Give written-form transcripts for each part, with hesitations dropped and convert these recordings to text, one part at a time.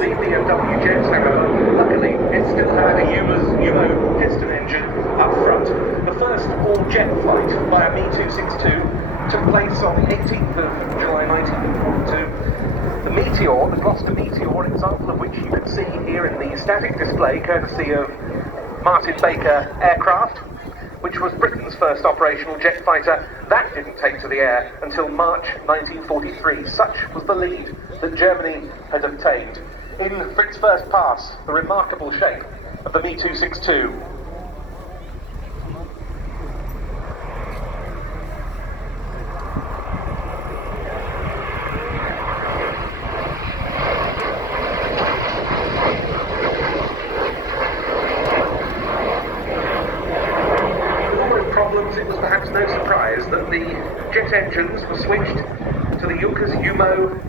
the BMW jet, however, luckily it still had a UMO piston engine up front. The first all-jet flight by a ME262 took place on the 18th of July 1942. The Meteor, the Gloucester Meteor, an example of which you can see here in the static display courtesy of Martin Baker Aircraft, which was Britain's first operational jet fighter, that didn't take to the air until March 1943. Such was the lead that Germany had obtained. In for its first pass, the remarkable shape of the ME262. It was perhaps no surprise that the jet engines were switched to the Junkers UMO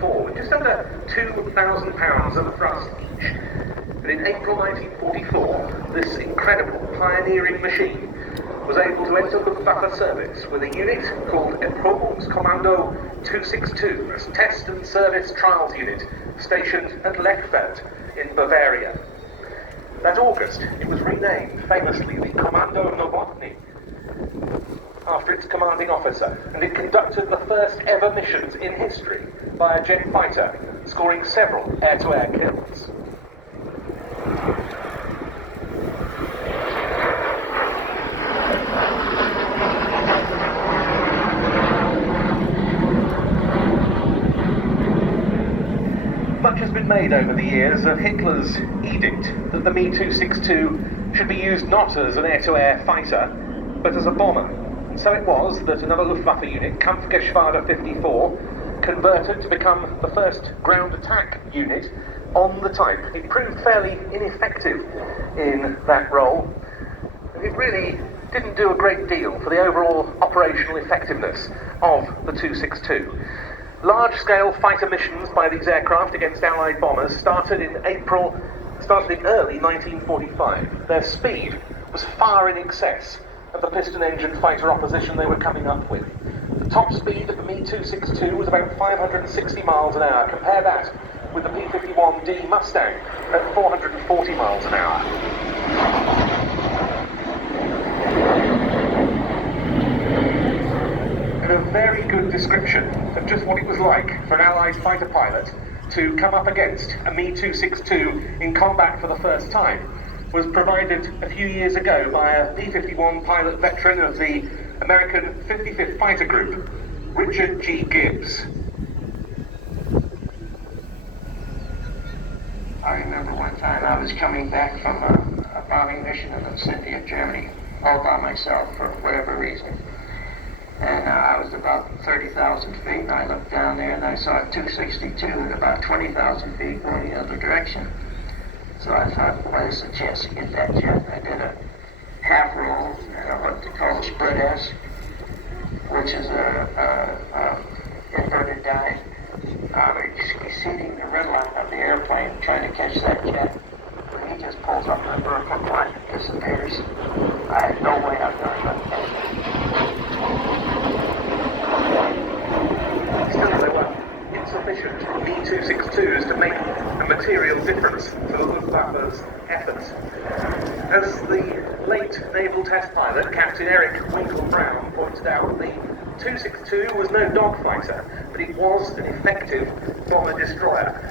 004 with just under 2,000 pounds of thrust each. And in April 1944, this incredible pioneering machine was able to enter Luftwaffe service with a unit called Erprobungskommando 262, a test and service trials unit stationed at Lechfeld in Bavaria. That August, it was renamed famously the Kommando Nowotny, after its commanding officer, and it conducted the first ever missions in history by a jet fighter, scoring several air-to-air kills. Much has been made over the years of Hitler's edict that the Me-262 should be used not as an air-to-air fighter, but as a bomber. And so it was that another Luftwaffe unit, Kampfgeschwader 54, converted to become the first ground attack unit on the type. It proved fairly ineffective in that role. It really didn't do a great deal for the overall operational effectiveness of the 262. Large-scale fighter missions by these aircraft against Allied bombers started in early 1945. Their speed was far in excess of the piston-engine fighter opposition they were coming up with. The top speed of the Me-262 was about 560 miles an hour. Compare that with the P-51D Mustang at 440 miles an hour. And a very good description of just what it was like for an Allied fighter pilot to come up against a Me-262 in combat for the first time was provided a few years ago by a P-51 pilot veteran of the American 55th Fighter Group, Richard G. Gibbs. I remember one time I was coming back from a bombing mission in the vicinity of Germany, all by myself for whatever reason. And I was about 30,000 feet, and I looked down there and I saw a 262 at about 20,000 feet going the other direction. So I thought, well, there's a chance to get that jet. I did a half roll and what they call a spread S, which is a inverted dive, exceeding the red line of the airplane, trying to catch that jet. And he just pulls up the vertical line and disappears. I had no way of knowing what to do. Still, there were insufficient Me-262s to make a material difference to the Luftwaffe's efforts. As the late naval test pilot, Captain Eric Winkle-Brown, pointed out, the 262 was no dogfighter, but it was an effective bomber-destroyer.